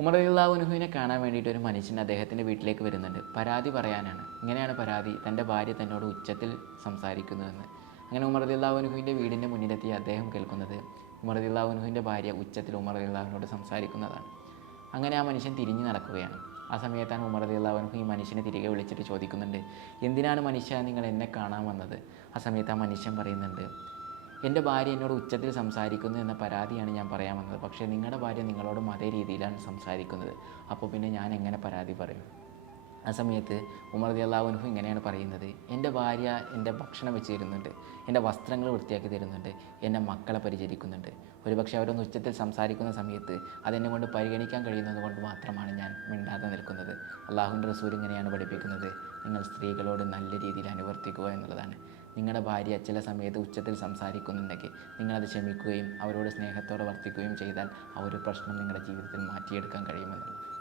ഉമർ അള്ളാഹുനുഹുവിനെ കാണാൻ വേണ്ടിയിട്ട് ഒരു മനുഷ്യൻ അദ്ദേഹത്തിന്റെ വീട്ടിലേക്ക് വരുന്നുണ്ട്. പരാതി പറയാനാണ്. ഇങ്ങനെയാണ് പരാതി തന്റെ ഭാര്യ തന്നോട് ഉച്ചത്തിൽ സംസാരിക്കുന്നുവെന്ന് അങ്ങനെ ഉമർ അള്ളാഹുനുഹുവിന്റെ വീടിന്റെ മുന്നിലെത്തി അദ്ദേഹം കേൾക്കുന്നത് ഉമർ അള്ളാഹുനുഹുവിന്റെ ഭാര്യ ഉച്ചത്തിൽ ഉമർ സംസാരിക്കുന്നതാണ്. അങ്ങനെ ആ മനുഷ്യൻ തിരിഞ്ഞു നടക്കുകയാണ്. ആ സമയത്താണ് ഉമർ അള്ളാഹുനുഹു ഈ മനുഷ്യനെ തിരികെ വിളിച്ചിട്ട് ചോദിക്കുന്നുണ്ട് എന്തിനാണ് മനുഷ്യ നിങ്ങൾ എന്നെ കാണാൻ വന്നത്? ആ സമയത്ത് ആ മനുഷ്യൻ പറയുന്നുണ്ട് എന്റെ ഭാര്യ എന്നോട് ഉച്ചത്തിൽ സംസാരിക്കുന്നു എന്ന പരാതിയാണ് ഞാൻ പറയാൻ വന്നത്. പക്ഷേ നിങ്ങളുടെ ഭാര്യ നിങ്ങളോടും അതേ രീതിയിലാണ് സംസാരിക്കുന്നത്. അപ്പോൾ പിന്നെ ഞാൻ എങ്ങനെ പരാതി പറയും? ആ സമയത്ത് ഉമർ അള്ളാഹുനുഹു ഇങ്ങനെയാണ് പറയുന്നത്. എന്റെ ഭാര്യ എന്റെ ഭക്ഷണം വെച്ച് തരുന്നുണ്ട്. എന്റെ വസ്ത്രങ്ങൾ വൃത്തിയാക്കി തരുന്നുണ്ട്. എന്റെ മക്കളെ പരിചരിക്കുന്നുണ്ട്. ഒരുപക്ഷെ അവരൊന്ന് ഉച്ചത്തിൽ സംസാരിക്കുന്ന സമയത്ത് അതെന്നെ കൊണ്ട് പരിഗണിക്കാൻ കഴിയുന്നത് കൊണ്ട് മാത്രമാണ് ഞാൻ മിണ്ടാതെ നിൽക്കുന്നത്. അള്ളാഹുവിന്റെ റസൂൽ ഇങ്ങനെയാണ് പഠിപ്പിക്കുന്നത്. നിങ്ങൾ സ്ത്രീകളോട് നല്ല രീതിയിൽ അനുവർത്തിക്കുക എന്നുള്ളതാണ്. നിങ്ങളുടെ ഭാര്യ ചില സമയത്ത് ഉച്ചത്തിൽ സംസാരിക്കുന്നുണ്ടെങ്കിൽ നിങ്ങളത് ക്ഷമിക്കുകയും അവരോട് സ്നേഹത്തോടെ വർത്തിക്കുകയും ചെയ്താൽ ആ ഒരു പ്രശ്നം നിങ്ങളുടെ ജീവിതത്തിൽ മാറ്റിയെടുക്കാൻ കഴിയുമെന്നുള്ളത്